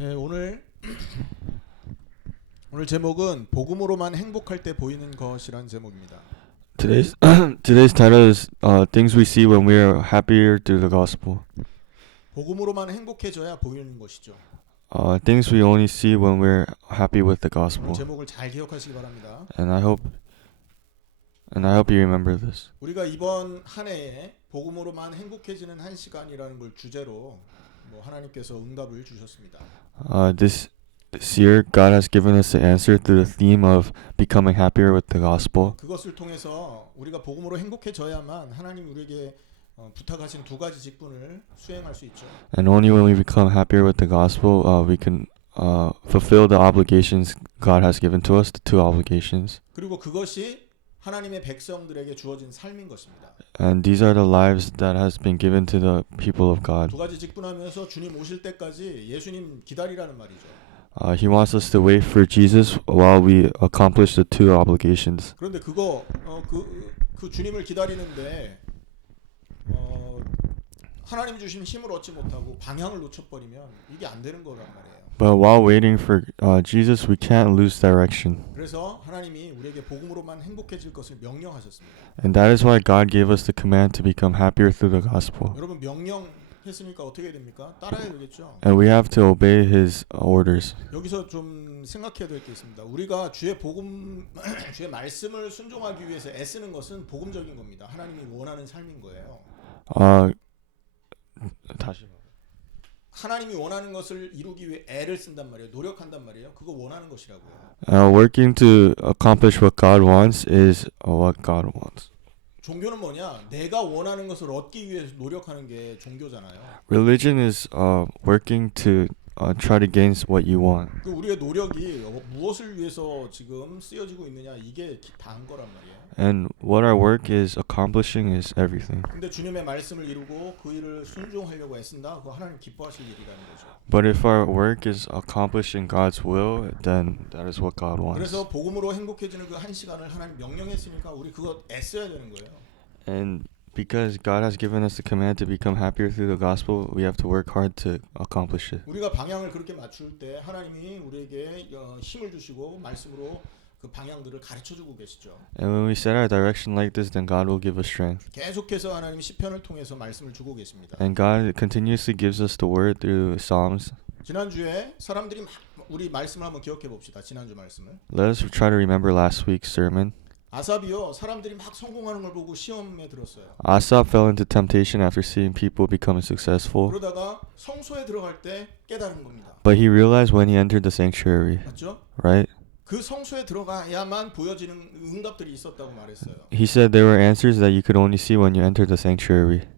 네, 오늘 제목은 복음으로만 행복할 때 보이는 것이란 제목입니다. Today's today's title is things we see when we are happier through the gospel. 복음으로만 행복해져야 보이는 것이죠. Things we only see when we're happy with the 오늘 gospel. 제목을 잘 기억하시기 바랍니다. And I hope you remember this. 우리가 이번 한 해에 복음으로만 행복해지는 한 시간이라는 걸 주제로 하나님께서 응답을 주셨습니다. This year, God has given us the answer through the theme of becoming happier with the gospel. 그것을 통해서 우리가 복음으로 행복해져야만 하나님 우리에게 부탁하신 두 가지 직분을 수행할 수 있죠. And only when we become happier with the gospel, we can fulfill the obligations God has given to us, the two obligations. 그리고 그것이 하나님의 백성들에게 주어진 삶인 것입니다. And these are the lives that has been given to the people of God. 두 가지 직분하면서 주님 오실 때까지 예수님 기다리라는 말이죠. He wants us to wait for Jesus while we accomplish the two obligations. 그런데 그 주님을 기다리는데 하나님 주신 힘을 얻지 못하고 방향을 놓쳐버리면 이게 안 되는 거란 말이에요. But while waiting for Jesus, we can't lose direction. 그래서 하나님이 우리에게 복음으로만 행복해질 것을 명령하셨습니다. And that is why God gave us the command to become happier through the gospel. 여러분 명령했으니까 어떻게 됩니까? 따라야 되겠죠. And we have to obey His orders. 여기서 좀 생각해야 될 게 있습니다. 우리가 주의 주의 말씀을 순종하기 위해서 애쓰는 것은 복음적인 겁니다. 하나님이 원하는 삶인 거예요. 다시. 하나님이 원하는 것을 이루기 위해 애를 쓴단 말이에요. 노력한단 말이에요. 그거 원하는 것이라고요. Working to accomplish what God wants is what God wants. 종교는 뭐냐? 내가 원하는 것을 얻기 위해서 노력하는 게 종교잖아요. Religion is working to try to gain what you want. 그 우리의 노력이 무엇을 위해서 지금 쓰여지고 있느냐 이게 다인 거란 말이에요. And what our work is accomplishing is everything. 근데 주님의 말씀을 이루고 그 일을 순종하려고 애쓴다. 그거 하나님 기뻐하실 일이라는 거죠. But if our work is accomplishing God's will, then that is what God wants. 그래서 복음으로 행복해지는 그 한 시간을 하나님 명령했으니까 우리 그거 애써야 되는 거예요. And because God has given us the command to become happier through the gospel, we have to work hard to accomplish it. 우리가 방향을 그렇게 맞출 때 하나님이 우리에게 힘을 주시고 말씀으로 그 방향들을 가르쳐주고 계시죠. And when we set our direction like this, then God will give us strength. 계속해서 하나님이 시편을 통해서 말씀을 주고 계십니다. And God continuously gives us the word through Psalms. 지난주에 사람들이 우리 말씀을 한번 기억해 봅시다. 지난주 말씀을. Let us try to remember last week's sermon. 아삽이요. 사람들이 막 성공하는 걸 보고 시험에 들었어요. Asaph fell into temptation after seeing people becoming successful. 그러다가 성소에 들어갈 때 깨달은 겁니다. But he realized when he entered the sanctuary, 맞죠? right? 그 성소에 들어가야만 보여지는 응답들이 있었다고 말했어요. He said there were answers that you could only see when you entered the sanctuary.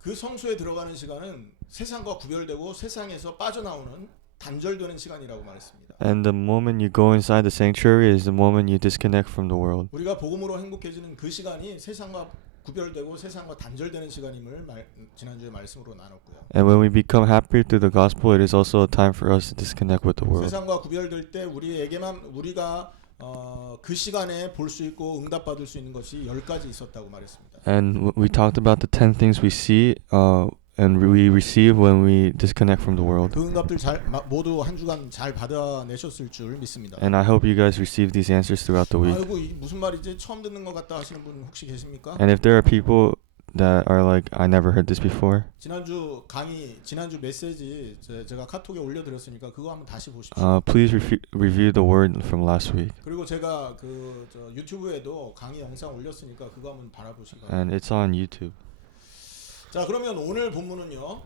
그 성소에 들어가는 시간은 세상과 구별되고 세상에서 빠져나오는 단절되는 시간이라고 말했습니다. And the moment you go inside the sanctuary is the moment you disconnect from the world. 우리가 복음으로 행복해지는 그 시간이 세상과 구별되고 세상과 단절되는 시간임을 지난주에 말씀으로 나눴고요. And when we become happier through the gospel, it is also a time for us to disconnect with the world. 세상과 구별될 때 우리가 그 시간에 볼 수 있고 응답받을 수 있는 것이 10가지 있었다고 말했습니다. And we talked about the 10 things we see and we receive when we disconnect from the world. 그 응답들 모두 한 주간 잘 받아내셨을 줄 믿습니다. And I hope you guys receive these answers throughout the week. 아이고 무슨 말이지? 처음 듣는 것 같다 하시는 분 혹시 계십니까? And if there are people that are like, I never heard this before, 지난주 메시지 제가 카톡에 올려드렸으니까 그거 한번 다시 보십시오. please review the word from last week. 그리고 제가 유튜브에도 강의 영상 올렸으니까 그거 한번 바라보시기 바랍니다. And it's on YouTube. 자, 그러면 오늘 본문은요.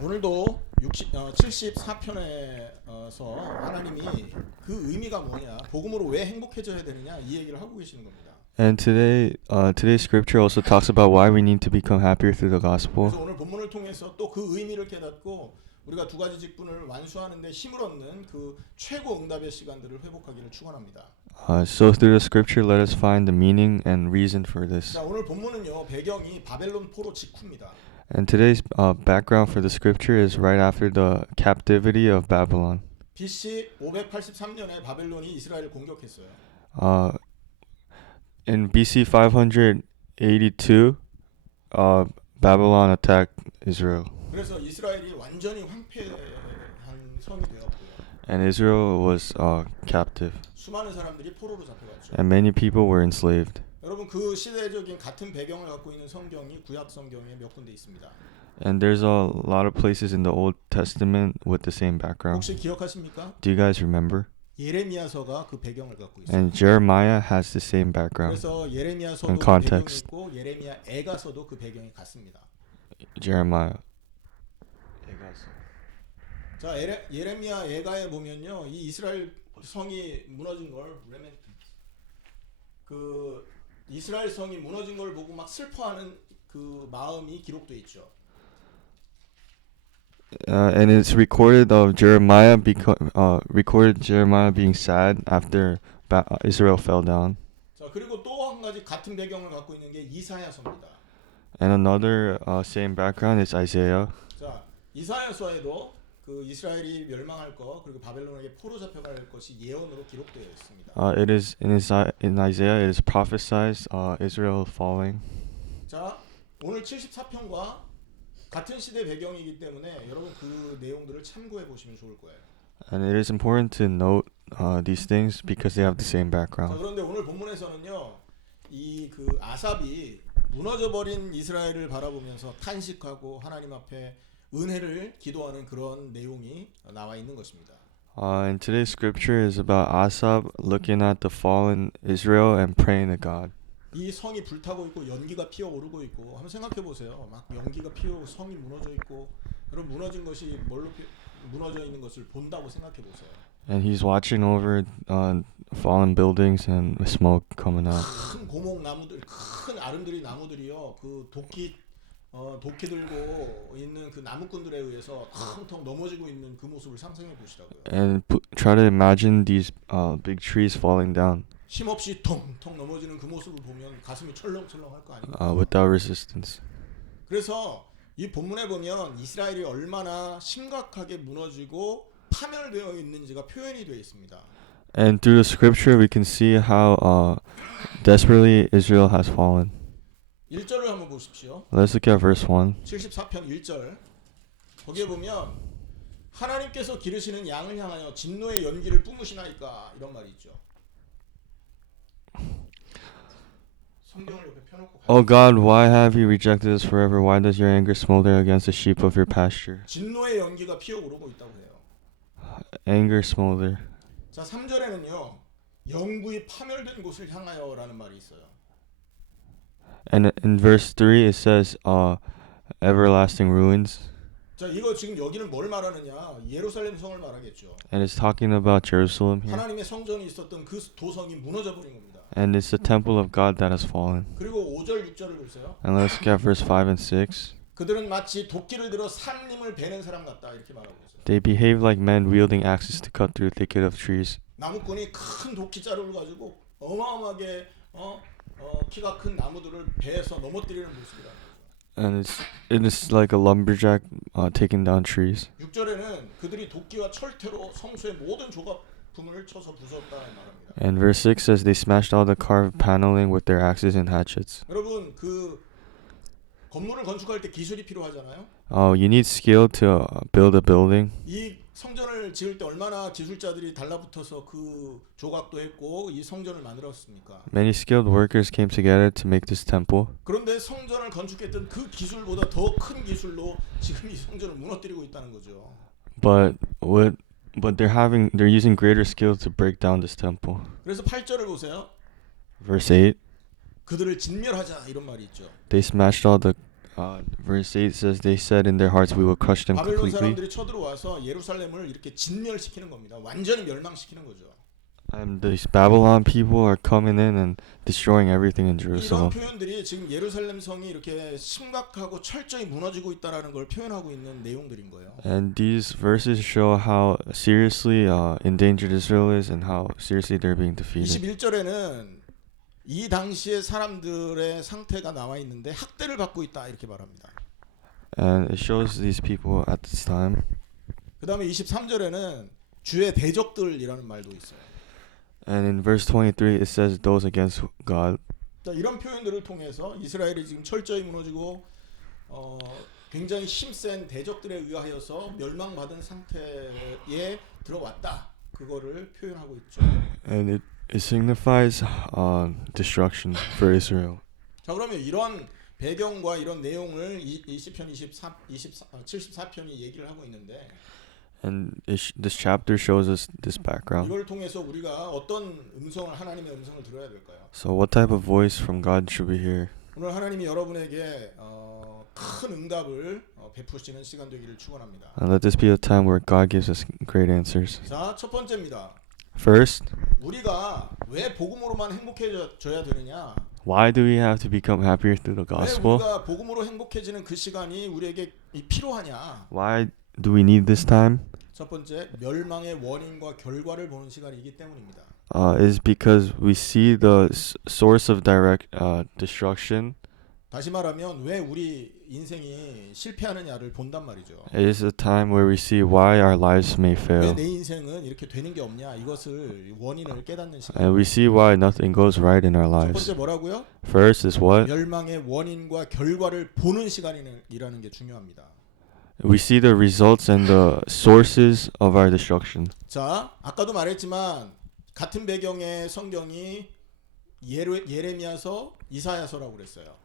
오늘도 74편에서 하나님이 그 의미가 뭐냐, 복음으로 왜 행복해져야 되느냐 이 얘기를 하고 계시는 겁니다. And today's scripture also talks about why we need to become happier through the gospel. 그래서 오늘 본문을 통해서 또 그 의미를 깨닫고 우리가 두 가지 직분을 완수하는데 힘을 얻는 그 최고 응답의 시간들을 회복하기를 축원합니다. So through the scripture, let us find the meaning and reason for this. 자, 오늘 본문은요 배경이 바벨론 포로 직후입니다. And today's background for the scripture is right after the captivity of Babylon. BC 583년에 바벨론이 이스라엘을 공격했어요. In BC 582, Babylon attacked Israel. 그래서 이스라엘이 완전히 황폐한 성이 되었고요. And Israel was captive, 수많은 사람들이 포로로 잡혀갔죠. and many people were enslaved. 여러분 그 시대적인 같은 배경을 갖고 있는 성경이 구약 성경에 몇 군데 있습니다. And there's a lot of places in the Old Testament with the same background. 혹시 기억하십니까? Do you guys remember? 예레미야서가 그 배경을 갖고 있어요. And Jeremiah has the same background. 그래서 예레미야서도 And 그 배경이 context. 있고 예레미야 애가서도 그 배경이 같습니다. Jeremiah. 자 예레미야 애가에 보면요, 이 이스라엘 성이 무너진 걸 그 이스라엘 성이 무너진 걸 보고 막 슬퍼하는 그 마음이 기록돼 있죠. And it's recorded of Jeremiah recorded Jeremiah being sad after Israel fell down. 자 그리고 또 한 가지 같은 배경을 갖고 있는 게 이사야서입니다. And another same background is Isaiah. 자 이사야서에도 그 이스라엘이 멸망할 것 그리고 바벨론에게 포로 잡혀갈 것이 예언으로 기록되어 있습니다. It is in Isaiah it is prophesied Israel falling. 자 오늘 74편과 같은 시대 배경이기 때문에 여러분 그 내용들을 참고해 보시면 좋을 거예요. And it is important to note these things because they have the same 자, background. 그런데 오늘 본문에서는요, 이 그 아삽이 무너져 버린 이스라엘을 바라보면서 탄식하고 하나님 앞에 은혜를 기도하는 그런 내용이 나와 있는 것입니다. And today's scripture is about Asaph looking at the fallen Israel and praying to God. 이 성이 불타고 있고 연기가 피어오르고 있고 한번 생각해 보세요. 막 연기가 피어오르고 성이 무너져 있고 그럼 무너진 것이 뭘로 무너져 있는 것을 본다고 생각해 보세요. And he's watching over fallen buildings and smoke coming out. 큰 고목 나무들, 큰 아름드리 나무들이요. 그 도끼 들고 있는 그 나무꾼들에 의해서 텅텅 넘어지고 있는 그 모습을 상상해 보시라고요. And try to imagine these big trees falling down 힘없이 텅텅 넘어지는 그 모습을 보면 가슴이 철렁철렁할 거 아닙니까? without resistance. 그래서 이 본문에 보면 이스라엘이 얼마나 심각하게 무너지고 파멸되어 있는지가 표현이 되어 있습니다. And through the scripture we can see how desperately Israel has fallen. 1절을 한번 보십시오. Let's look at verse 1. 74편 1절. 거기에 보면 하나님께서 기르시는 양을 향하여 진노의 연기를 뿜으시나이까 이런 말이 있죠. 성경을 옆에 펴놓고 Oh God, why have you rejected us forever? Why does your anger smolder against the sheep of your pasture? 진노의 연기가 피어오르고 있다고 해요. Anger smolder. 자 3절에는요. 영구히 파멸된 곳을 향하여라는 말이 있어요. And in verse 3 it says everlasting ruins. 자 이거 지금 여기는 뭘 말하느냐? 예루살렘 성을 말하겠죠. And it's talking about Jerusalem here. 하나님의 성전이 있었던 그 도성이 무너져 버린 겁니다. And it's the temple of God that has fallen. 그리고 5절 6절을 보세요. And let's look at verse 5 and 6. 그들은 마치 도끼를 들어 산림을 베는 사람 같다 이렇게 말하고 있어요. They behave like men wielding axes to cut through a thicket of trees. 나무꾼이 큰 도끼자루를 가지고 어마어마하게 키가 큰 나무들을 베서 넘어뜨리는 모습이다. And it is like a lumberjack taking down trees. 6절에는 그들이 도끼와 철퇴로 성소의 모든 조각품을 쳐서 부쉈다 말합니다. And verse 6 says they smashed all the carved paneling with their axes and hatchets. 여러분 그 건물을 건축할 때 기술이 필요하잖아요. You need skill to build a building. 이 성전을 지을 때 얼마나 기술자들이 달라붙어서 그 조각도 했고 이 성전을 만들었습니까? Many skilled workers came together to make this temple. 그런데 성전을 건축했던 그 기술보다 더 큰 기술로 지금 이 성전을 무너뜨리고 있다는 거죠. But they're using greater skill to break down this temple. 그래서 8절을 보세요. Verse 8, 그들을 진멸하자 이런 말이 있죠. they smashed all the verse 8 says they said in their hearts we will crush them 바벨론 completely. 사람들이 쳐들어와서 예루살렘을 이렇게 진멸시키는 겁니다. 완전히 멸망시키는 거죠. And these Babylon people are coming in and destroying everything in 이런 Jerusalem. 표현들이 지금 예루살렘 성이 이렇게 심각하고 철저히 무너지고 있다라는 걸 표현하고 있는 내용들인 거예요. And these verses show how seriously endangered Israel is and how seriously they're being defeated. 21절에는 이 당시의 사람들의 상태가 나와 있는데 학대를 받고 있다 이렇게 말합니다. And it shows these people at this time. 그 다음에 23절에는 주의 대적들이라는 말도 있어요. And in verse 23 it says those against God. 자, 이런 표현들을 통해서 이스라엘이 지금 철저히 무너지고 굉장히 힘센 대적들에 의하여서 멸망받은 상태에 들어왔다. 그거를 표현하고 있죠. And it signifies destruction for Israel. 자, 그러면 이런 배경과 이런 내용을 이 시편 74편이 얘기를 하고 있는데 And this chapter shows us this background. 이걸 통해서 우리가 어떤 음성을 하나님의 음성을 들어야 될까요? So what type of voice from God should we hear? 오늘 하나님이 여러분에게 큰 응답을 베푸시는 시간 되기를 축원합니다. And let this be a time where God gives us great answers. 자, 첫 번째입니다. First, 우리가 왜 복음으로만 행복해져야 되느냐? why do we have to become happier through the 왜 gospel? 우리가 복음으로 행복해지는 그 시간이 우리에게 필요하냐? Why do we need this time? 첫 번째, 멸망의 원인과 결과를 보는 시간이기 때문입니다. Is because we see the source of direct destruction. 다시 말하면 왜 우리 인생이 실패하느냐를 본단 말이죠. It is a time where we see why our lives may 왜 fail. 내 인생은 이렇게 되는 게 없냐? 이것을 원인을 깨닫는 시간. And we see why nothing goes right in our 첫 lives. 번째 뭐라고요? First is what? 멸망의 원인과 결과를 보는 시간이라는 게 중요합니다. We see the results and the sources of our destruction. 자, 아까도 말했지만 같은 배경의 성경이 예레미야서, 이사야서라고 그랬어요.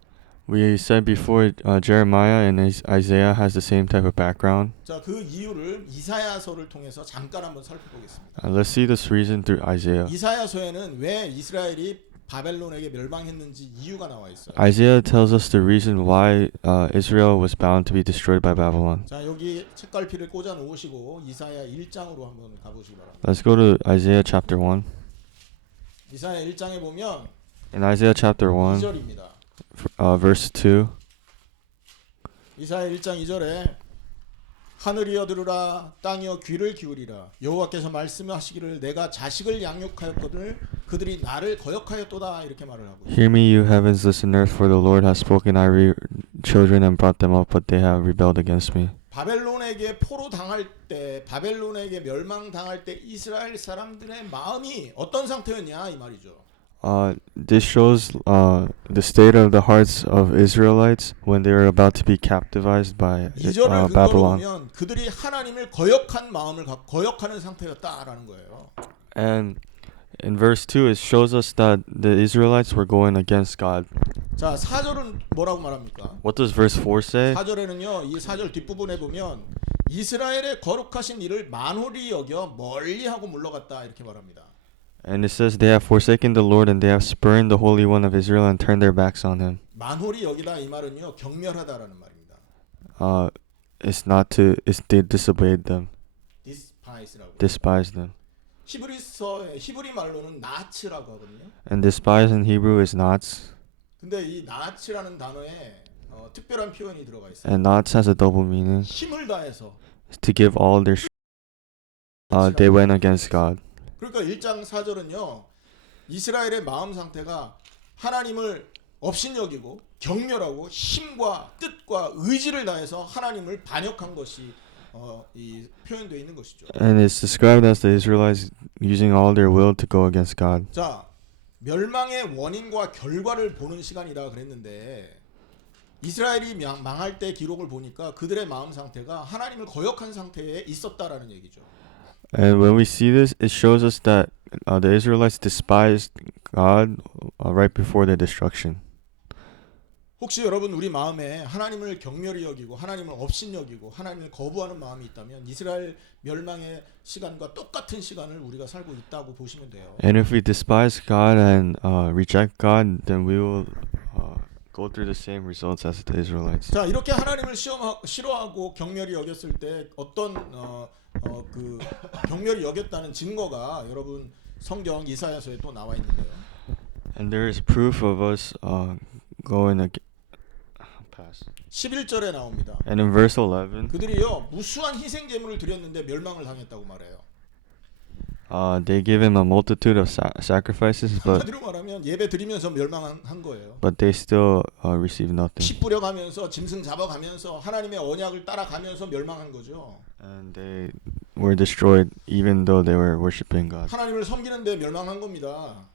We said before Jeremiah and Isaiah has the same type of background. 자, 그 이유를 이사야서를 통해서 잠깐 한번 살펴보겠습니다. Let's see this reason through Isaiah. 이사야서에는 왜 이스라엘이 바벨론에게 멸망했는지 이유가 나와 있어요. Isaiah tells us the reason why Israel was bound to be destroyed by Babylon. 자, 여기 책갈피를 꽂아 놓으시고 이사야 1장으로 한번 가보시기 바랍니다. Let's go to Isaiah chapter 1. 이사야 1장에 보면 In Isaiah chapter 1, 2절입니다. verse 2. 이사야 1장 2절에 하늘이여 들으라 땅이여 귀를 기울이라 여호와께서 말씀하시기를 내가 자식을 양육하였거늘 그들이 나를 거역하였도다 이렇게 말을 하고 있어요. Hear me, you heavens, listen, earth, for the Lord has spoken. I reared children and brought them up, but they have rebelled against me. 바벨론에게 포로 당할 때, 바벨론에게 멸망 당할 때 이스라엘 사람들의 마음이 어떤 상태였냐 이 말이죠. This shows the state of the hearts of Israelites when they were about to be captivized by 2절을 근거로 Babylon. 보면 그들이 하나님을 거역한 마음을 거역하는 상태였다라는 거예요. And in verse 2, it shows us that the Israelites were going against God. 자, 4절은 뭐라고 말합니까? What does verse 4 say? 4절에는요. 이 4절 뒷부분에 보면 이스라엘의 거룩하신 이를 만홀히 여겨 멀리하고 물러갔다 이렇게 말합니다. And it says they have forsaken the Lord and they have spurned the Holy One of Israel and turned their backs on him. 만홀히 여기다 이 말은요. 경멸하다라는 말입니다. It's they disobeyed them, despise라고. despised them. 히브리 말로는 나츠라고 하거든요. And despise in Hebrew is nots. 근데 이 나츠라는 단어에 특별한 표현이 들어가 있어요. And nots has a double meaning. 힘을 다해서. To give all their they went against God. 그러니까 1장 4절은요. 이스라엘의 마음 상태가 하나님을 업신여기고 경멸하고 힘과 뜻과 의지를 다해서 하나님을 반역한 것이 이 표현되어 있는 것이죠. And it's described as the Israelites using all their will to go against God. 자, 멸망의 원인과 결과를 보는 시간이라 그랬는데 이스라엘이 망할 때 기록을 보니까 그들의 마음 상태가 하나님을 거역한 상태에 있었다라는 얘기죠. And when we see this, it shows us that the Israelites despised God right before their destruction. 혹시 여러분 우리 마음에 하나님을 경멸히 여기고 하나님을 업신여기고 하나님을 거부하는 마음이 있다면 이스라엘 멸망의 시간과 똑같은 시간을 우리가 살고 있다고 보시면 돼요. And if we despise God and reject God, then we will go through the same results as the Israelites. 자, 이렇게 하나님을 싫어하고 경멸히 여겼을 때 어떤 그 경멸히 여겼다는 증거가 여러분 성경 이사야서에 또 나와 있는데요. And there is proof of us going past. 11절에 나옵니다. And in verse 11, 그들이요 무수한 희생 제물을 드렸는데 멸망을 당했다고 말해요. they give him a multitude of sacrifices, but 한마디로 말하면 예배 드리면서 멸망한 거예요. they still receive nothing. 피 뿌려가면서 짐승 잡아가면서 하나님의 언약을 따라가면서 멸망한 거죠. And they were destroyed even though they were worshiping God. 하나님을 섬기는데 멸망한 겁니다.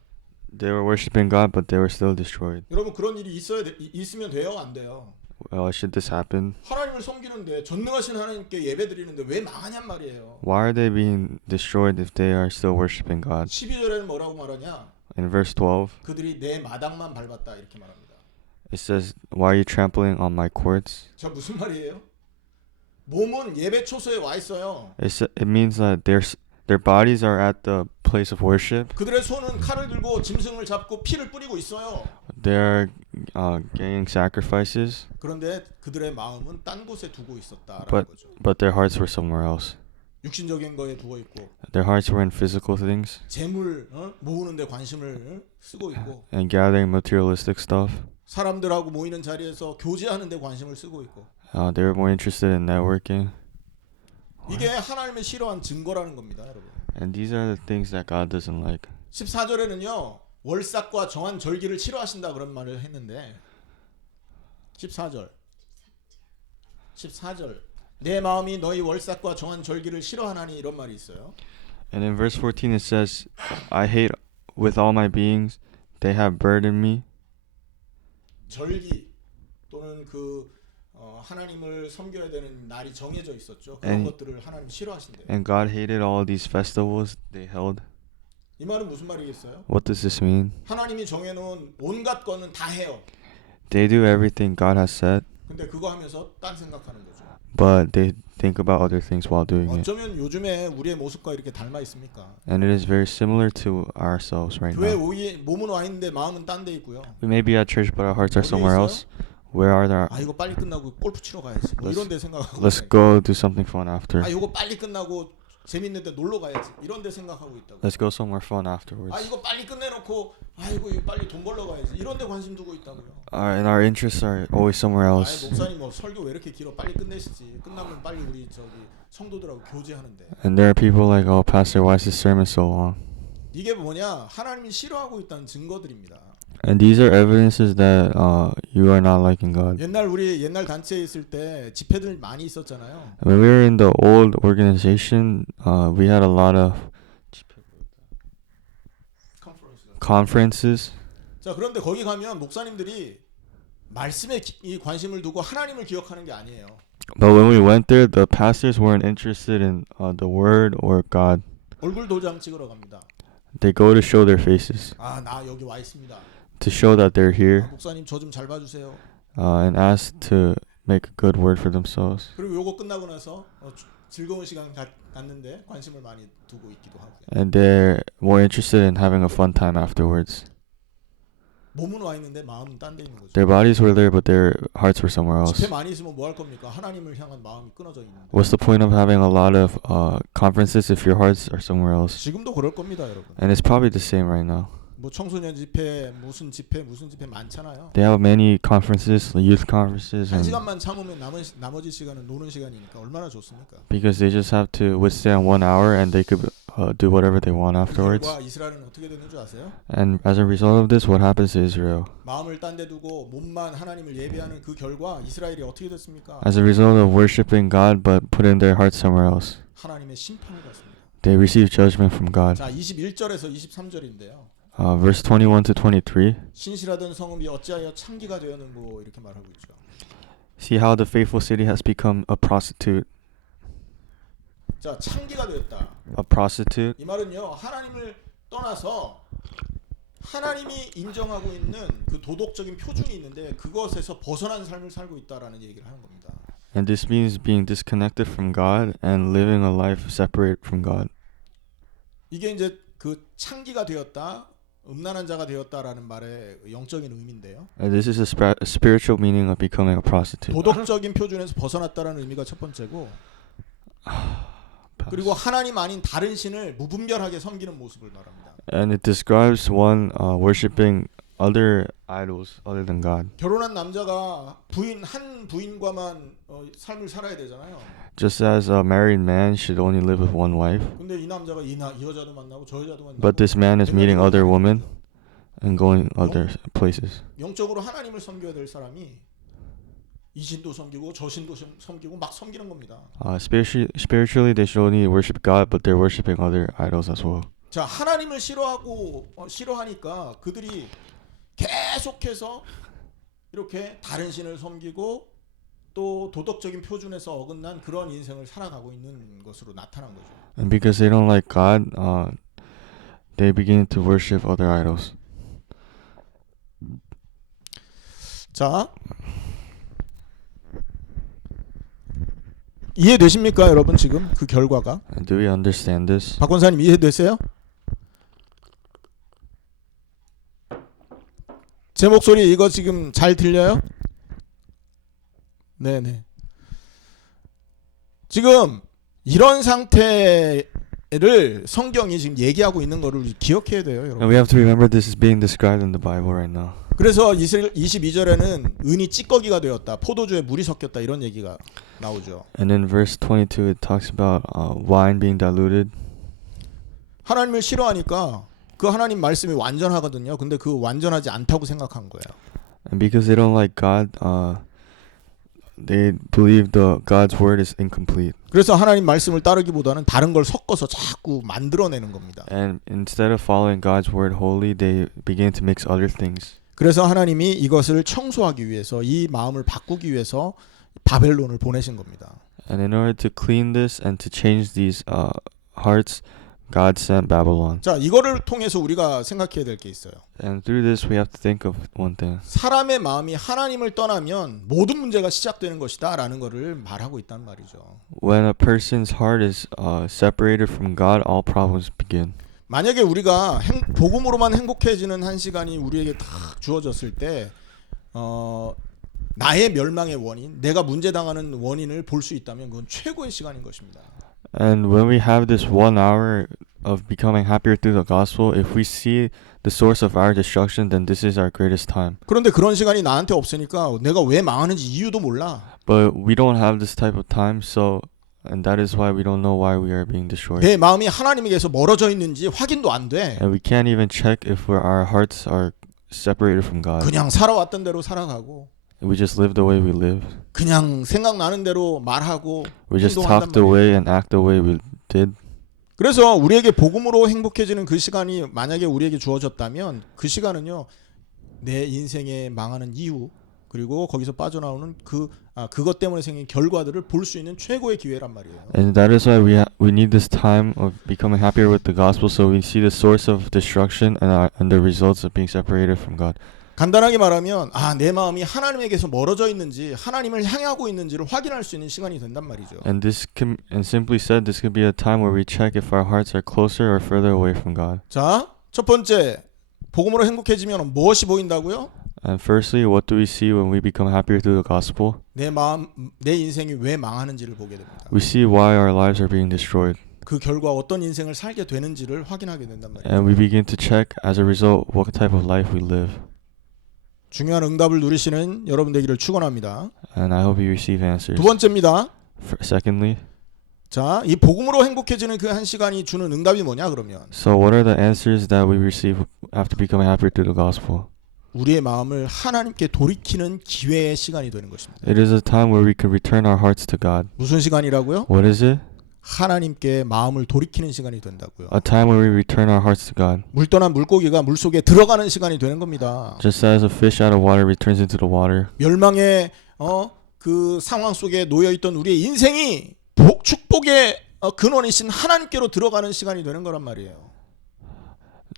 They were worshiping God, but they were still destroyed. 여러분 그런 일이 있으면 돼요, 안 돼요? should this happen? 하나님을 섬기는데 전능하신 하나님께 예배드리는데 왜 망하냔 말이에요. Why are they being destroyed if they are still worshiping God? 12절에는 뭐라고 말하냐? In verse 12, 그들이 내 마당만 밟았다 이렇게 말합니다. it says, "Why are you trampling on my courts?" 저 무슨 말이에요? 몸은 예배 초소에 와 있어요. It means that their bodies are at the place of worship. 그들의 손은 칼을 들고 짐승을 잡고 피를 뿌리고 있어요. They are giving sacrifices, 그런데 그들의 마음은 딴 곳에 두고 있었다라는 But- 거죠. but their hearts were somewhere else. 육신적인 거에 두고 있고 Their hearts were in physical things 재물 모으는 데 관심을 쓰고 있고 and gathering materialistic stuff. 사람들하고 모이는 자리에서 교제하는 데 관심을 쓰고 있고 They were more interested in networking. 이게 하나님의 싫어한 증거라는 겁니다, 여러분. And these are the things that God doesn't like. 14절에는요. 월삭과 정한 절기를 싫어하신다 그런 말을 했는데 14절 내 마음이 너희 월삭과 정한 절기를 싫어하나니 이런 말이 있어요. And in verse 14 it says, "I hate with all my beings. They have burdened me." 절기 또는 하나님을 섬겨야 되는 날이 정해져 있었죠. 그런 And- 것들을 하나님 싫어하신대요. And God hated all these festivals they held. 이 말은 무슨 말이겠어요? What does this mean? 하나님이 정해놓은 온갖 거는 다 해요. They do everything God has said, 근데 그거 하면서 딴 생각하는 거죠. but they think about other things while doing it. 어쩌면 요즘에 우리의 모습과 이렇게 닮아 있습니까? And it is very similar to ourselves right 교회 now. 몸은 와 있는데 마음은 딴 데 있고요. We may be at church, but our hearts are 어디에 somewhere 있어요? else. Where are our? 아 이거 빨리 끝나고 골프 치러 가야지. 뭐 이런 데 생각하고. Let's 있어요. go do something fun after. 아 이거 빨리 끝나고 재밌는데 놀러 가야지. 이런 데 생각하고 있다고. Let's go somewhere fun 아 afterwards. 이거 빨리 끝내놓고 아이고 이거 빨리 돈 벌러 가야지. 이런 데 관심 두고 있다고요. And our interests are always somewhere 아이 else. 목사님 뭐 설교 왜 이렇게 길어? 빨리 끝내시지. 끝나면 빨리 우리 성도들하고 교제하는데. And there are people like, "Oh, Pastor, why is this sermon so long?" 이게 뭐냐? 하나님이 싫어하고 있다는 증거들입니다. And these are evidences that you are not liking God. 우리 옛날 단체에 있을 때 집회들 많이 있었잖아요. When we were in the old organization, we had a lot of conferences. 자 그런데 거기 가면 목사님들이 말씀에 이 관심을 두고 하나님을 기억하는 게 아니에요. But when we went there, the pastors weren't interested in the word or God. 얼굴 도장 찍으러 갑니다. They go to show their faces, 아 나 여기 와 있습니다. to show that they're 아, here, 목사님 저 좀 잘 봐주세요. and ask to make a good word for themselves. 그리고 요거 끝나고 나서 즐거운 시간 갖는데 관심을 많이 두고 있기도 하고요. And they're more interested in having a fun time afterwards. 몸은 와 있는데 마음은 딴 데 있는 거죠. Their bodies were there, but their hearts were somewhere else. 집회 많이 있으면 뭐 할 겁니까? 하나님을 향한 마음이 끊어져 있는. What's the point of having a lot of conferences if your hearts are somewhere else? 지금도 그럴 겁니다, 여러분. And it's probably the same right now. 뭐 청소년 집회, 무슨 집회 많잖아요. They have many conferences, youth conferences, 한 and 시간만 참으면 나머지 시간은 노는 시간이니까 얼마나 좋습니까? because they just have to withstand 1 hour and they could do whatever they want afterwards. 결과 이스라엘은 어떻게 되는 줄 아세요? And as a result of this, what happens to Israel? 마음을 딴 데 두고 몸만 하나님을 예배하는 그 결과 이스라엘이 어떻게 됐습니까? As a result of worshiping God but putting their hearts somewhere else, 하나님의 심판을 받습니다. they receive judgment from God. 자, 21절에서 23절인데요. Verse 21 to 23. 신실하던 성읍이 어찌하여 창기가 되었는고 이렇게 말하고 있죠. See how the faithful city has become a prostitute. 자, 창기가 되었다. A prostitute. 이 말은요. 하나님을 떠나서 하나님이 인정하고 있는 그 도덕적인 표준이 있는데 그것에서 벗어난 삶을 살고 있다라는 얘기를 하는 겁니다. And this means being disconnected from God and living a life separate from God. 이게 이제 그 창기가 되었다, 음란한 자가 되었다라는 말의 영적인 의미인데요. And this is a spiritual meaning of becoming a prostitute. 도덕적인 표준에서 벗어났다라는 의미가 첫 번째고, 그리고 하나님 아닌 다른 신을 무분별하게 섬기는 모습을 말합니다. And it describes one worshiping other idols other than God. 결혼한 남자가 한 부인과만 삶을 살아야 되잖아요. Just as a married man should only live with one wife, 근데 이 남자가 이 여자도 만나고 저 여자도 만나고 but this man is meeting other women and going other places. 영적으로 하나님을 섬겨야 될 사람이 이 신도 섬기고 저 신도 섬기고 막 섬기는 겁니다. Spiritually, they should only worship God, but they're worshiping other idols as well. 자, 하나님을 싫어하니까 그들이 계속해서 이렇게 다른 신을 섬기고 또 도덕적인 표준에서 어긋난 그런 인생을 살아가고 있는 것으로 나타난 거죠. And because they don't like God, they begin to worship other idols. 자, 이해되십니까, 여러분? 지금 그 결과가 Do we understand this? 박 권사님 이해되세요? 제 목소리 이거 지금 잘 들려요? 네네. 지금 이런 상태를 성경이 지금 얘기하고 있는 거를 기억해야 돼요, And 여러분. we have to remember this is being described in the Bible right now. 그래서 22절에는 은이 찌꺼기가 되었다, 포도주에 물이 섞였다 이런 얘기가 나오죠. And in verse 22, it talks about wine being diluted. 하나님을 싫어하니까 그 하나님 말씀이 완전하거든요. 근데 그 완전하지 않다고 생각한 거예요. And because they don't like God, they believe God's word is incomplete. 그래서 하나님 말씀을 따르기보다는 다른 걸 섞어서 자꾸 만들어내는 겁니다. And instead of following God's word wholly, they begin to mix other things. 그래서 하나님이 이것을 청소하기 위해서, 이 마음을 바꾸기 위해서 바벨론을 보내신 겁니다. And in order to clean this and to change these hearts, God sent Babylon. 자, 이거를 통해서 우리가 생각해야 될 게 있어요. And through this, we have to think of one thing. 사람의 마음이 하나님을 떠나면 모든 문제가 시작되는 것이다 라는 거를 말하고 있단 말이죠. When a person's heart is separated from God, all problems begin. 만약에 우리가 복음으로만 행복해지는 한 시간이 우리에게 딱 주어졌을 때 나의 멸망의 원인, 내가 문제당하는 원인을 볼 수 있다면 그건 최고의 시간인 것입니다. And when we have this 1 hour of becoming happier through the gospel, if we see the source of our destruction, then this is our greatest time. 그런데 그런 시간이 나한테 없으니까 내가 왜 망하는지 이유도 몰라. But we don't have this type of time, and that is why we don't know why we are being destroyed. 내 마음이 하나님에게서 멀어져 있는지 확인도 안 돼. And we can't even check if our hearts are separated from God. 그냥 살아왔던 대로 살아가고 We just live the way we live. 그냥 생각나는 대로 말하고 We just 행동한단 talk the 말이에요. way and act the way we did. 그래서 우리에게 복음으로 행복해지는 그 시간이 만약에 우리에게 주어졌다면 그 시간은요, 내 인생에 망하는 이유 그리고 거기서 빠져나오는 그것 때문에 생긴 결과들을 볼 수 있는 최고의 기회란 말이에요. And that is why we need this time of becoming happier with the gospel, so we see the source of destruction and the results of being separated from God. 간단하게 말하면 내 마음이 하나님에게서 멀어져 있는지 하나님을 향하고 있는지를 확인할 수 있는 시간이 된단 말이죠. And simply said, this could be a time where we check if our hearts are closer or further away from God. 자, 첫 번째, 복음으로 행복해지면 무엇이 보인다고요? And firstly, what do we see when we become happier through the gospel? 내 인생이 왜 망하는지를 보게 됩니다. We see why our lives are being destroyed. 그 결과 어떤 인생을 살게 되는지를 확인하게 된단 말이에요. And we begin to check, as a result, what type of life we live. 중요한 응답을 누리시는 여러분 되기를 축원합니다. And I hope you receive answers. 두 번째입니다. Secondly, 자, 이 복음으로 행복해지는 그 한 시간이 주는 응답이 뭐냐 그러면 so what are the answers that we receive after becoming happier through the gospel? 우리의 마음을 하나님께 돌이키는 기회의 시간이 되는 것입니다. It is a time where we can return our hearts to God. 무슨 시간이라고요? What is it? 하나님께 마음을 돌이키는 시간이 된다고요. A time where we return our hearts to God. 물 떠난 물고기가 물속에 들어가는 시간이 되는 겁니다. Just as a fish out of water returns into the water. 멸망의 그 상황 속에 놓여 있던 우리의 인생이 축복의 근원이신 하나님께로 들어가는 시간이 되는 거란 말이에요.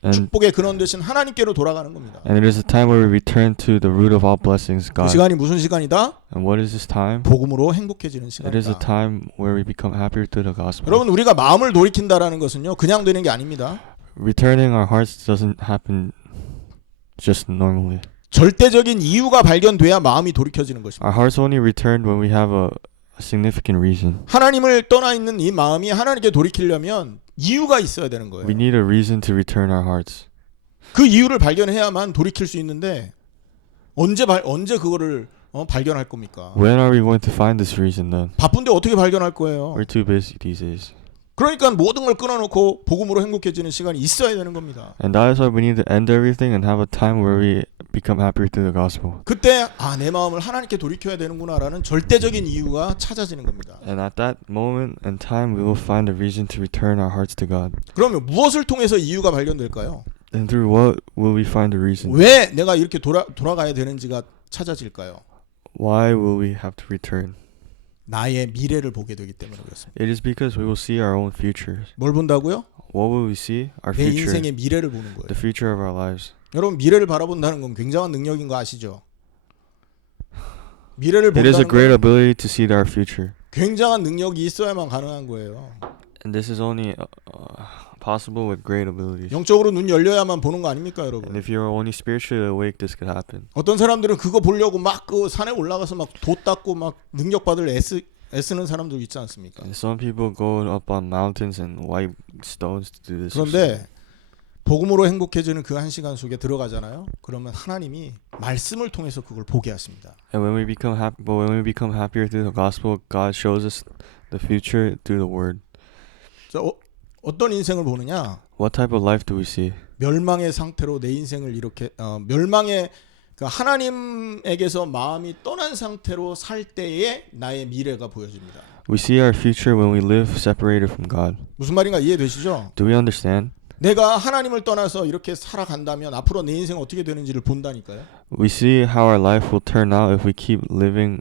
And 축복의 근원 되신 하나님께로 돌아가는 겁니다. it is a time where we return to the root of all blessings, 그 God. 시간이 무슨 시간이다? And what is this time? 복음으로 행복해지는 It is a 시간이다. time where we become happier through the gospel. 여러분, 우리가 마음을 돌이킨다라는 것은요, 그냥 되는 게 아닙니다. Returning our hearts doesn't happen just normally. 절대적인 이유가 발견돼야 마음이 돌이켜지는 것입니다. Our hearts only return when we have a significant reason. 하나님을 떠나 있는 이 마음이 하나님께 돌이키려면 이유가 있어야 되는 거예요. We need a reason to return our hearts. 그 이유를 발견해야만 돌이킬 수 있는데 언제 그거를 발견할 겁니까? When are we going to find this reason then? 바쁜데 어떻게 발견할 거예요? We're too busy these days. 그러니까 모든 걸 끊어놓고 복음으로 행복해지는 시간이 있어야 되는 겁니다. And that is why we need to end everything and have a time where we become happier through the gospel. 그때 내 마음을 하나님께 돌이켜야 되는구나라는 절대적인 이유가 찾아지는 겁니다. And at that moment and time, we will find a reason to return our hearts to God. 그러면 무엇을 통해서 이유가 발견될까요? And through what will we find a reason? 왜 내가 이렇게 돌아가야 되는지가 찾아질까요? Why will we have to return? 나의 미래를 보게 되기 때문에 그렇습니다. It is because we will see our own futures. 뭘 본다고요? What will we see? Our 내 future. 인생의 미래를 보는 거예요. The future of our lives. 여러분 미래를 바라본다는 건 굉장한 능력인 거 아시죠? 미래를 It is a 본다는 great 건 ability to see our future. 굉장한 능력이 있어야만 가능한 거예요. And this is only possible with great abilities. 영적으로 눈 열려야만 보는 거 아닙니까, 여러분? And if you're only spiritually awake, this could happen. 어떤 사람들은 그거 보려고 막 그 산에 올라가서 막 돛 닦고 막 능력 받을 애쓰는 사람들 있지 않습니까? And some people go up on mountains and wipe stones to do this. 그런데 복음으로 행복해지는 그 한 시간 속에 들어가잖아요. 그러면 하나님이 말씀을 통해서 그걸 보게 하십니다. And when we become happy, but when we become happier through the gospel, God shows us the future through the word. 자, 어떤 인생을 보느냐? What type of life do we see? 멸망의 상태로 내 인생을 이렇게 멸망의 그 하나님에게서 마음이 떠난 상태로 살 때에 나의 미래가 보여집니다. We see our future when we live separated from God. 무슨 말인가 이해되시죠? Do we understand? 내가 하나님을 떠나서 이렇게 살아간다면 앞으로 내 인생 어떻게 되는지를 본다니까요. We see how our life will turn out if we keep living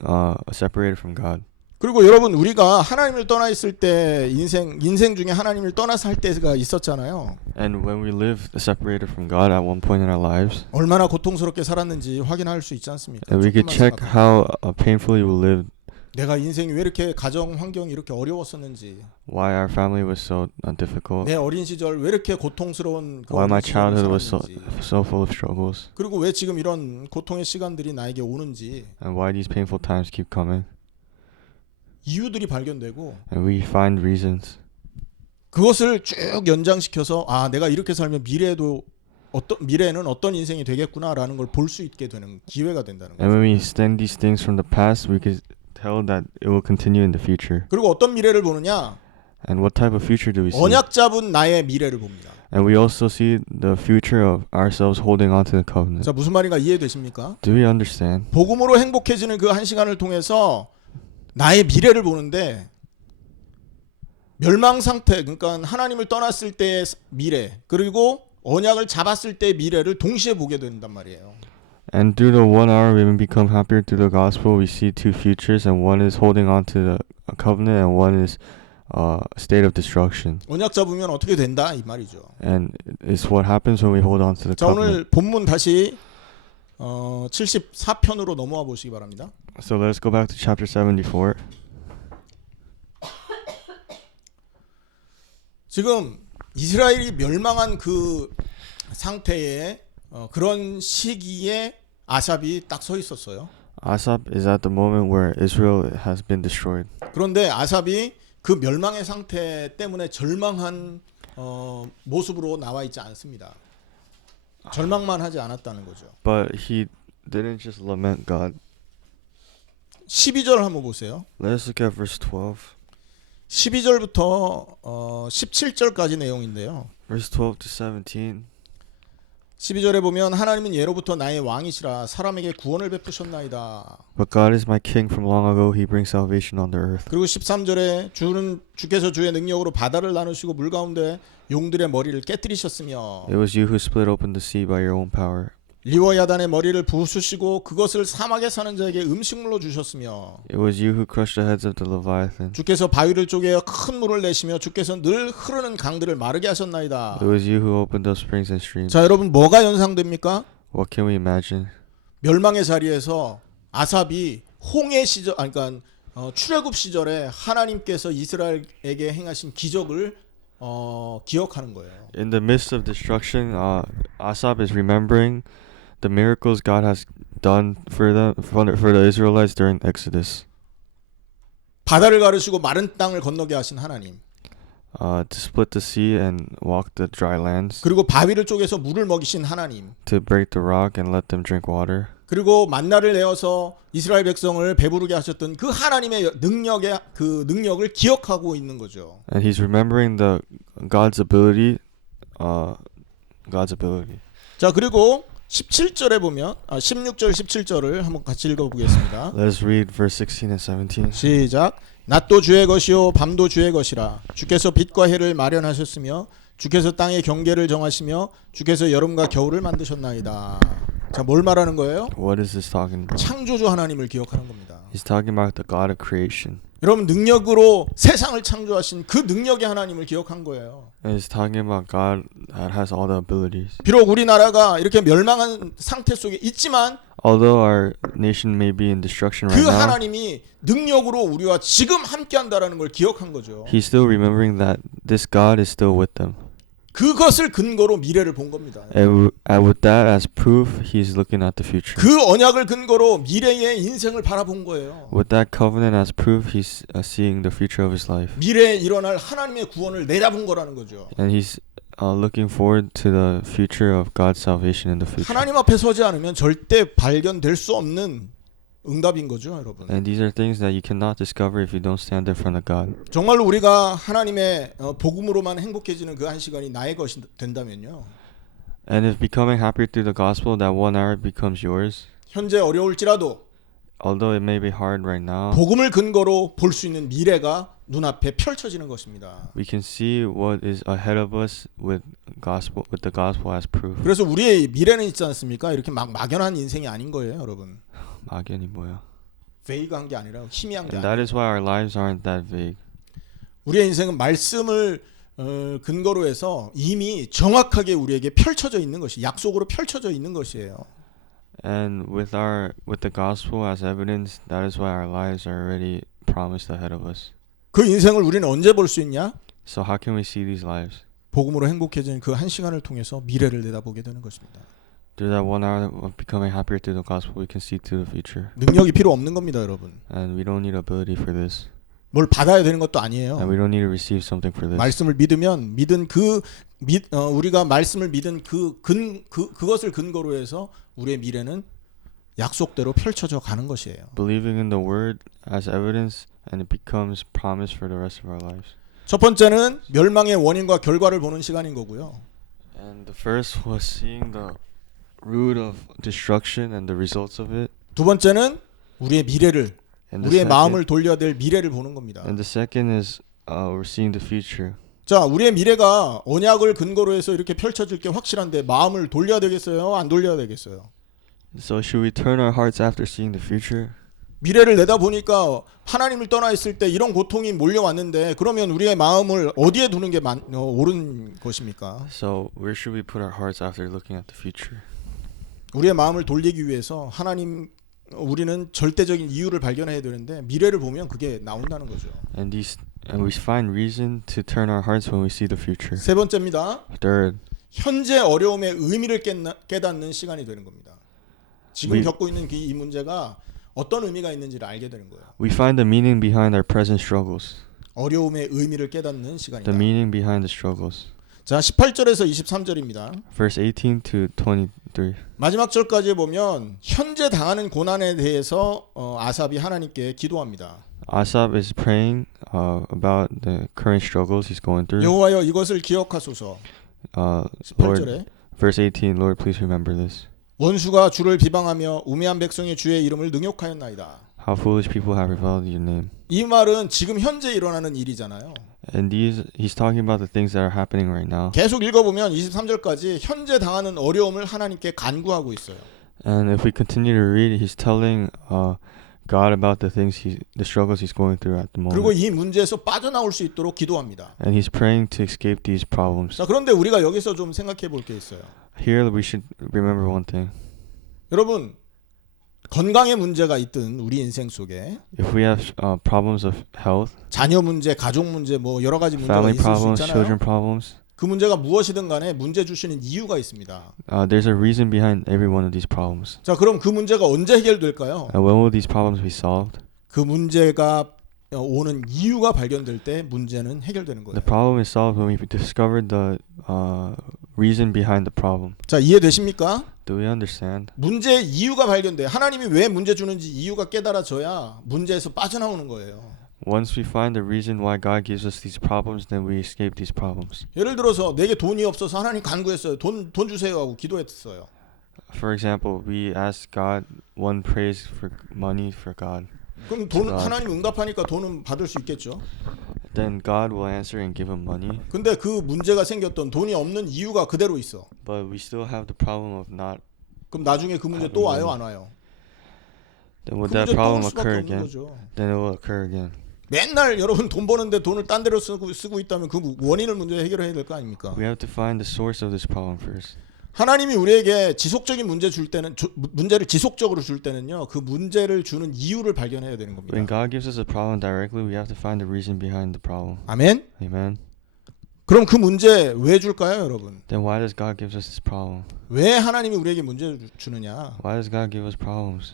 separated from God. 그리고 여러분 우리가 하나님을 떠나 있을 때 인생 중에 하나님을 떠나서 할 때가 있었잖아요. And when we live separated from God at one point in our lives, 얼마나 고통스럽게 살았는지 확인할 수 있지 않습니까? and we could 조금만 check 생각하면. how painfully we lived, 내가 인생이 왜 이렇게 가정 환경이 이렇게 어려웠었는지, why our family was so difficult, 내 어린 시절 왜 이렇게 고통스러운 그 why my 어린 시절을 childhood was 살았는지, so full of struggles, 그리고 왜 지금 이런 고통의 시간들이 나에게 오는지 and why these painful times keep coming. 이유들이 발견되고 And we find reasons. 그것을 쭉 연장시켜서 아 내가 이렇게 살면 미래에는 어떤 인생이 되겠구나라는 걸 볼 수 있게 되는 기회가 된다는 And 거죠. when we extend these things from the past, we could tell that it will continue in the future. 그리고 어떤 미래를 보느냐? And what type of future do we see? 언약 잡은 나의 미래를 봅니다. And we also see the future of ourselves holding on to the covenant. 자 무슨 말인가 이해되십니까? Do we understand? 복음으로 행복해지는 그 한 시간을 통해서 나의 미래를 보는데 멸망 상태 그러니까 하나님을 떠났을 때의 미래 그리고 언약을 잡았을 때의 미래를 동시에 보게 된단 말이에요. And through the 1 hour, we become happier through the gospel. We see two futures, and one is holding on to the covenant, and one is a state of destruction. 언약 잡으면 어떻게 된다 이 말이죠. And it's what happens when we hold on to the 자 covenant. 오늘 본문 다시 74편으로 넘어와 보시기 바랍니다. So let's go back to chapter 74. 지금 이스라엘이 멸망한 그 상태에 그런 시기에 아삽이 딱 서 있었어요. Asaph is at the moment where Israel has been destroyed. 그런데 아삽이 그 멸망의 상태 때문에 절망한 모습으로 나와 있지 않습니다. 절망만 하지 않았다는 거죠. But he didn't just lament God. 12절 한번 보세요. Let's look at verse 12. 12절부터 17절까지 내용인데요. Verse 12 to 17. 12절에 보면 하나님은 예로부터 나의 왕이시라 사람에게 구원을 베푸셨나이다. But God is my king from long ago. He brings salvation on the earth. 그리고 13절에 주께서 주의 능력으로 바다를 나누시고 물 가운데 용들의 머리를 깨뜨리셨으며 It was you who split open the sea by your own power. 리워야단의 머리를 부수시고 그것을 사막에 사는 자에게 음식물로 주셨으며 It was you who crushed the heads of the Leviathan. 주께서 바위를 쪼개어 큰 물을 내시며 주께서 늘 흐르는 강들을 마르게 하셨나이다. It was you who opened up springs and streams. 자 여러분 뭐가 연상됩니까? What can we imagine? 멸망의 자리에서 아삽이 홍해 시절 그러니까 출애굽 시절에 하나님께서 이스라엘에게 행하신 기적을 기억하는 거예요. In the midst of destruction, Asaph is remembering the miracles God has done for the Israelites during Exodus. 바다를 가르시고 마른 땅을 건너게 하신 하나님. To split the sea and walk the dry lands. 그리고 바위를 쪼개서 물을 먹이신 하나님. To break the rock and let them drink water. 그리고 만나를 내어서 이스라엘 백성을 배부르게 하셨던 그 하나님의 능력을 기억하고 있는 거죠. And he's remembering God's ability. 자 그리고 17절에 보면 16절 17절을 한번 같이 읽어보겠습니다. Let's read verse 16 and 17. 시작. 낮도 주의 것이요 밤도 주의 것이라. 주께서 빛과 해를 마련하셨으며 주께서 땅의 경계를 정하시며 주께서 여름과 겨울을 만드셨나이다. 자, 뭘 말하는 거예요? What is this talking about? 창조주 하나님을 기억하는 겁니다. He's talking about the God of creation. 여러분, 능력으로 세상을 창조하신 그 능력의 하나님을 기억한 거예요. And he's talking about God that has all the abilities. 비록 우리나라가 이렇게 멸망한 상태 속에 있지만 Although our nation may be in destruction 그 right now, 하나님이 능력으로 우리와 지금 함께한다라는 걸 기억한 거죠. he's still remembering that this God is still with them. 그것을 근거로 미래를 본 겁니다. And with that as proof, he's looking at the future. 그 언약을 근거로 미래의 인생을 바라본 거예요. With that covenant as proof, he's seeing the future of his life. 미래에 일어날 하나님의 구원을 내다본 거라는 거죠. And he's looking forward to the future of God's salvation in the future. 하나님 앞에 서지 않으면 절대 발견될 수 없는 응답인 거죠, 여러분. And these are things that you cannot discover if you don't stand in front of God. 정말로 우리가 하나님의 복음으로만 행복해지는 그 한 시간이 나의 것이 된다면요. And if becoming happier through the gospel, that 1 hour becomes yours, 현재 어려울지라도 although it may be hard right now, 복음을 근거로 볼 수 있는 미래가 눈앞에 펼쳐지는 것입니다. we can see what is ahead of us with the gospel as proof. 그래서 우리의 미래는 있지 않습니까? 이렇게 막 막연한 인생이 아닌 거예요, 여러분. 막연히 뭐야? 베이그한 게 아니라 희미한 게 And 아니라 that is why our lives aren't that vague. 우리의 인생은 말씀을 근거로 해서 이미 정확하게 우리에게 펼쳐져 있는 것이 약속으로 펼쳐져 있는 것이에요. And with the gospel as evidence, that is why our lives are already promised ahead of us. 그 인생을 우리는 언제 볼 수 있냐? So how can we see these lives? 복음으로 행복해지는 그 한 시간을 통해서 미래를 내다보게 되는 것입니다. Through that 1 hour of becoming happier through the gospel, we can see to the future. 능력이 필요 없는 겁니다, 여러분. And we don't need ability for this. 뭘 받아야 되는 것도 And 아니에요. we don't need to receive something for this. 말씀을 믿으면 우리가 말씀을 믿은 그것을 근거로 해서 우리의 미래는 약속대로 펼쳐져 가는 것이에요. Believing in the word as evidence, and it becomes promise for the rest of our lives. 첫 번째는 멸망의 원인과 결과를 보는 시간인 거고요. And the first was seeing the root of destruction and the results of it. 두 번째는 우리의 미래를 And the 우리의 second, 마음을 돌려야 될 미래를 보는 겁니다. and the second is we're seeing the future. 자, 우리의 미래가 언약을 근거로 해서 이렇게 펼쳐질 게 확실한데 마음을 돌려야 되겠어요? 안 돌려야 되겠어요? So should we turn our hearts after seeing the future? 미래를 내다보니까 하나님을 떠나 있을 때 이런 고통이 몰려왔는데 그러면 우리의 마음을 어디에 두는 게 옳은 것입니까? So where should we put our hearts after looking at the future? 우리의 마음을 돌리기 위해서 우리는 절대적인 이유를 발견해야 되는데 미래를 보면 그게 나온다는 거죠. And we find reason to turn our hearts when we see the future. 세 번째입니다. Third, 현재 어려움의 의미를 깨닫는 시간이 되는 겁니다. 지금 겪고 있는 이 문제가 어떤 의미가 있는지를 알게 되는 거예요. we find the meaning behind our present struggles. 어려움의 의미를 깨닫는 시간이다. The meaning behind the struggles. 자, 18절에서 23절입니다. Verse 18 to 23. 마지막 절까지 보면 현재 당하는 고난에 대해서 아삽이 하나님께 기도합니다. Asaph is praying about the current struggles he's going through. 여호와여 이것을 기억하소서. Lord, 18절에 verse 18, Lord, please remember this. 원수가 주를 비방하며 우매한 백성의 주의 이름을 능욕하였나이다. How foolish people have reviled your name. 이 말은 지금 현재 일어나는 일이잖아요. And he's talking about the things that are happening right now. 계속 읽어보면 23절까지 현재 당하는 어려움을 하나님께 간구하고 있어요. And if we continue to read, he's telling God about the struggles he's going through at the 그리고 moment. 이 문제에서 빠져나올 수 있도록 기도합니다. And he's praying to escape these problems. 자, 그런데 우리가 여기서 좀 생각해 볼 게 있어요. Here we should remember one thing. 여러분, 건강의 문제가 있든 우리 인생 속에 If we have problems of health, 자녀 문제, 가족 문제, 뭐 여러 가지 문제가 family 있을 수 problems, 있잖아요. children problems, 그 문제가 무엇이든 간에 문제 주시는 이유가 있습니다. there's a reason behind every one of these problems. 자, 그럼 그 문제가 언제 해결될까요? And when will these problems be solved? 그 문제가 오는 이유가 발견될 때 문제는 해결되는 거예요. The problem is solved when we discovered the reason behind the problem. 자, 이해되십니까? Do we understand? 문제의 이유가 발견돼. 하나님이 왜 문제 주는지 이유가 깨달아져야 문제에서 빠져나오는 거예요. Once we find the reason why God gives us these problems, then we escape these problems. 예를 들어서 내게 돈이 없어서 하나님 간구했어요. 돈 주세요 하고 기도했어요. For example, we ask God one praise for money for God. 그럼 하나님 응답하니까 돈은 받을 수 있겠죠. Then God will answer and give him money. 근데 그 문제가 생겼던 돈이 없는 이유가 그대로 있어. But we still have the problem of not 그럼 나중에 그 문제 또 와요, 안 와요? Then would 그 that 문제 또 올 problem 수밖에 occur 없는 again? 거죠. Then it will occur again. 맨날 여러분 돈 버는데 돈을 딴 데로 쓰고 있다면 그 원인을 먼저 해결해야 될 거 아닙니까? We have to find the source of this problem first. 하나님이 우리에게 지속적인 문제 줄 때는 문제를 지속적으로 줄 때는요. 그 문제를 주는 이유를 발견해야 되는 When 겁니다. God gives us a problem directly, we have to find the reason behind the problem. 아멘. Amen. 그럼 그 문제 왜 줄까요, 여러분? Then why does God give us this problem? 왜 하나님이 우리에게 문제를 주느냐? Why does God give us problems?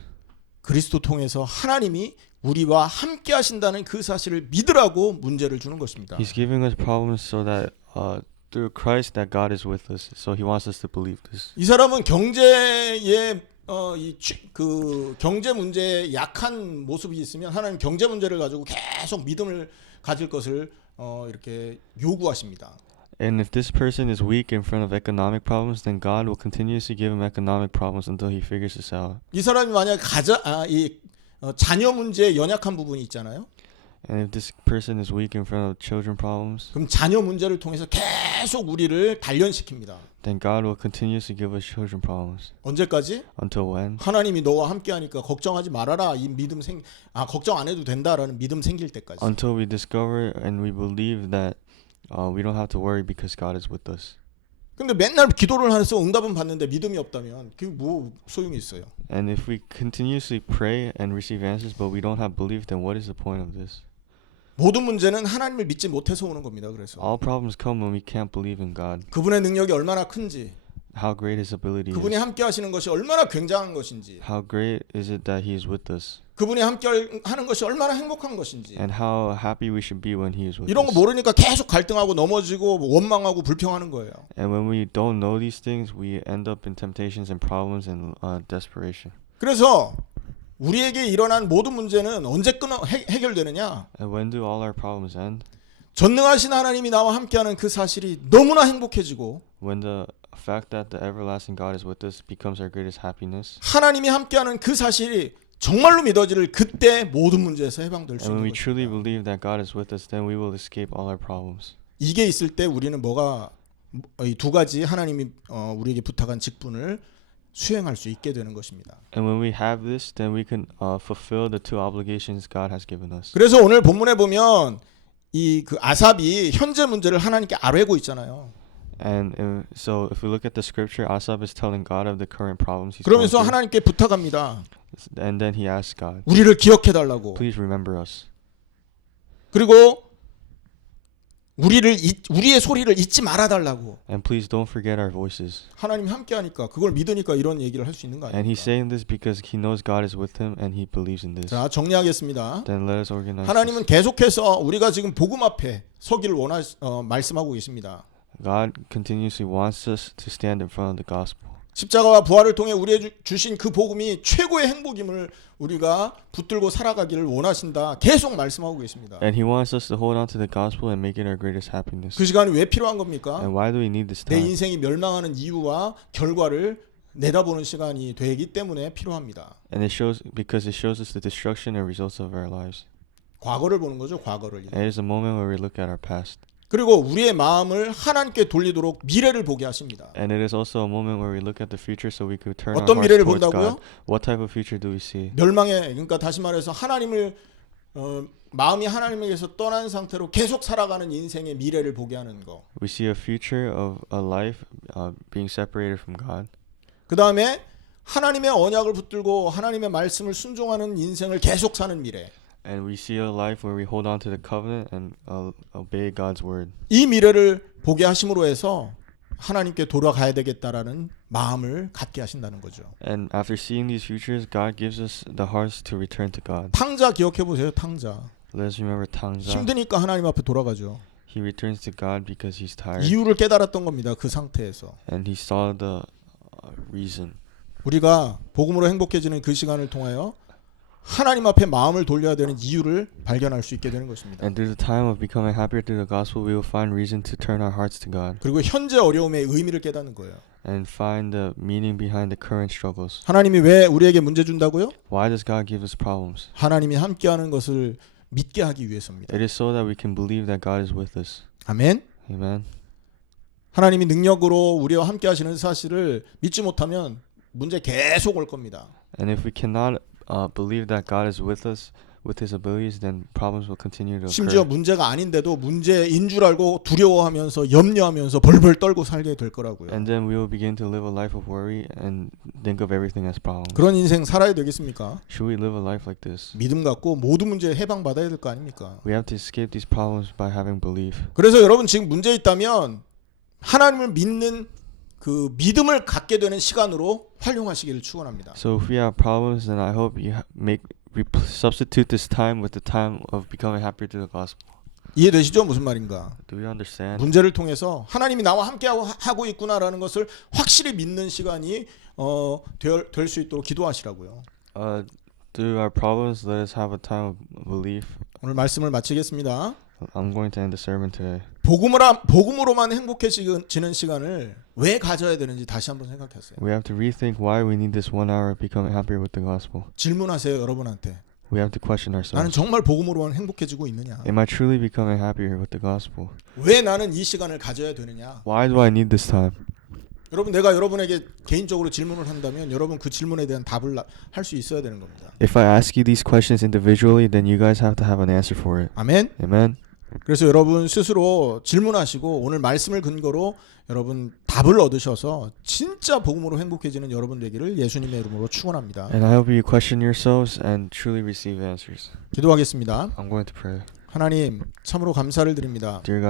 그리스도 통해서 하나님이 우리와 함께 하신다는 그 사실을 믿으라고 문제를 주는 것입니다. He's giving us problems so that through Christ that God is with us. So He wants us to believe this. 이 사람은 경제의 그 경제 문제에 약한 모습이 있으면 하나님 경제 문제를 가지고 계속 믿음을 가질 것을 이렇게 요구하십니다. And if this person is weak in front of economic problems, then God will continuously give him economic problems until he figures this out. 이 사람이 만약 자녀 문제에 연약한 부분이 있잖아요. And if this person is weak in front of children problems, 그럼 자녀 문제를 통해서 계속 우리를 단련시킵니다. then God will continuously give us children problems. 언제까지? Until when? 하나님이 너와 함께하니까 걱정하지 말아라. 이 믿음 걱정 안 해도 된다라는 믿음 생길 때까지. Until we discover and we believe that we don't have to worry because God is with us. 근데 맨날 기도를 해서 응답은 받는데 믿음이 없다면 그게 뭐 소용이 있어요? And if we continuously pray and receive answers, but we don't have belief, then what is the point of this? 모든 문제는 하나님을 믿지 못해서 오는 겁니다. 그래서 All problems come when we can't believe in God. 그분의 능력이 얼마나 큰지, How great His ability 그분이 is. 함께 하시는 것이 얼마나 굉장한 것인지, How great is it that He is with us. 그분이 함께 하는 것이 얼마나 행복한 것인지, And how happy we should be when He is with 이런 거 us. 모르니까 계속 갈등하고 넘어지고 원망하고 불평하는 거예요. And when we don't know these things, we end up in temptations and problems and desperation. 그래서 우리에게 일어난 모든 문제는 언제 해결되느냐? And when do all our problems end? 전능하신 하나님이 나와 함께하는 그 사실이 너무나 행복해지고 When the fact that the everlasting God is with us becomes our greatest happiness. 하나님이 함께하는 그 사실이 정말로 믿어지를 그때 모든 문제에서 해방될 수 And when 있는 we truly 것입니다. believe that God is with us, then we will escape all our problems. 이게 있을 때 우리는 이 두 가지 하나님이 우리에게 부탁한 직분을 수행할 수 있게 되는 것입니다. And when we have this, then we can fulfill the two obligations God has given us. 그래서 오늘 본문에 보면 이 그 아삽이 현재 문제를 하나님께 아뢰고 있잖아요. And so if we look at the scripture, Asaph is telling God of the current problems he's going 그러면서 through. 하나님께 부탁합니다. And then he asks God, 우리를 기억해 달라고. please remember us. 그리고 우리의 소리를 잊지 말아 달라고. And please don't forget our voices. 하나님 함께하니까 그걸 믿으니까 이런 얘기를 할 수 있는 거 And he's 아닙니까? saying this because he knows God is with him and he believes in this. 자, 정리하겠습니다. Then let us organize 하나님은 this. 계속해서 우리가 지금 복음 앞에 서기를 말씀하고 계십니다. God continuously wants us to stand in front of the gospel. 십자가와 부활을 통해 우리에게 주신 그 복음이 최고의 행복임을 우리가 붙들고 살아가기를 원하신다. 계속 말씀하고 계십니다. And he wants us to hold on to the gospel and make it our greatest happiness. 그 시간이 왜 필요한 겁니까? And why do we need this 내 time? 인생이 멸망하는 이유와 결과를 내다보는 시간이 되기 때문에 필요합니다. And it shows because it shows us the destruction and results of our lives. 과거를 보는 거죠. 과거를. And it is a moment where we look at our past. 그리고 우리의 마음을 하나님께 돌리도록 미래를 보게 하십니다. And it is also a moment where we look at the future so we could turn our 어떤 hearts 미래를 towards 본다고요? God. What type of future do we see? 그러니까 다시 말해서 하나님을 마음이 하나님에게서 떠난 상태로 계속 살아가는 인생의 미래를 보게 하는 거. We see a future of a life being separated from God. 그 다음에 하나님의 언약을 붙들고 하나님의 말씀을 순종하는 인생을 계속 사는 미래. And we see a life where we hold on to the covenant and obey God's word. 이 미래를 보게 하심으로 해서 하나님께 돌아가야 되겠다라는 마음을 갖게 하신다는 거죠. And after seeing these futures, God gives us the hearts to return to God. 탕자 기억해 보세요. 탕자. Let us remember Tangza. 힘드니까 하나님 앞에 돌아가죠. He returns to God because he's tired. 이유를 깨달았던 겁니다. 그 상태에서. And he saw the reason. 우리가 복음으로 행복해지는 그 시간을 통하여 하나님 앞에 마음을 돌려야 되는 이유를 발견할 수 있게 되는 것입니다. And through the time of becoming happier through the gospel, we will find reason to turn our hearts to God. 그리고 현재 어려움의 의미를 깨닫는 거예요. And find the meaning behind the current struggles. 하나님이 왜 우리에게 문제 준다고요? Why does God give us problems? 하나님이 함께하는 것을 믿게 하기 위해서입니다. It is so that we can believe that God is with us. 아멘. Amen. 하나님이 능력으로 우리와 함께하시는 사실을 믿지 못하면 문제 계속 올 겁니다. And if we cannot believe that God is with us with His abilities, then problems will continue to 심지어 occur. 문제가 아닌데도 문제인 줄 알고 두려워하면서 염려하면서 벌벌 떨고 살게 될 거라고요. And then we will begin to live a life of worry and think of everything as problems. 그런 인생 살아야 되겠습니까? Should we live a life like this? 믿음 갖고 모든 문제에 해방받아야 될 거 아닙니까? We have to escape these problems by having belief. 그래서 여러분 지금 문제 있다면 하나님을 믿는 그 믿음을 갖게 되는 시간으로 활용하시기를 축원합니다. So if we have problems, then I hope you substitute this time with the time of becoming happier through the gospel. 이해되시죠? 무슨 말인가? Do you understand? 문제를 통해서 하나님이 나와 함께 하고 있구나라는 것을 확실히 믿는 시간이 될 수 있도록 기도하시라고요. Through our problems, let us have a time of belief. 오늘 말씀을 마치겠습니다. I'm going to end the sermon today. 복음으로만 행복해지는 시간을 왜 가져야 되는지 다시 한번 생각하세요. We have to rethink why we need this 1 hour of becoming happier with the gospel. 질문하세요, 여러분한테. We have to question 나는 ourselves. 정말 복음으로만 행복해지고 있느냐? Am I truly becoming happier with the gospel? 왜 나는 이 시간을 가져야 되느냐? Why do I need this time? 여러분, 내가 여러분에게 개인적으로 질문을 한다면 여러분 그 질문에 대한 답을 할 수 있어야 되는 겁니다. If I ask you these questions individually, then you guys have to have an answer for it. 아멘. Amen. 그래서 여러분 스스로 질문하시고 오늘 말씀을 근거로 여러분 답을 얻으셔서 진짜 복음으로 행복해지는 여러분 되기를 예수님의 이름으로 축원합니다. And I hope you question yourselves and truly receive answers. 기도하겠습니다. I'm going to pray. 하나님, 참으로 감사를 드립니다. Dear God,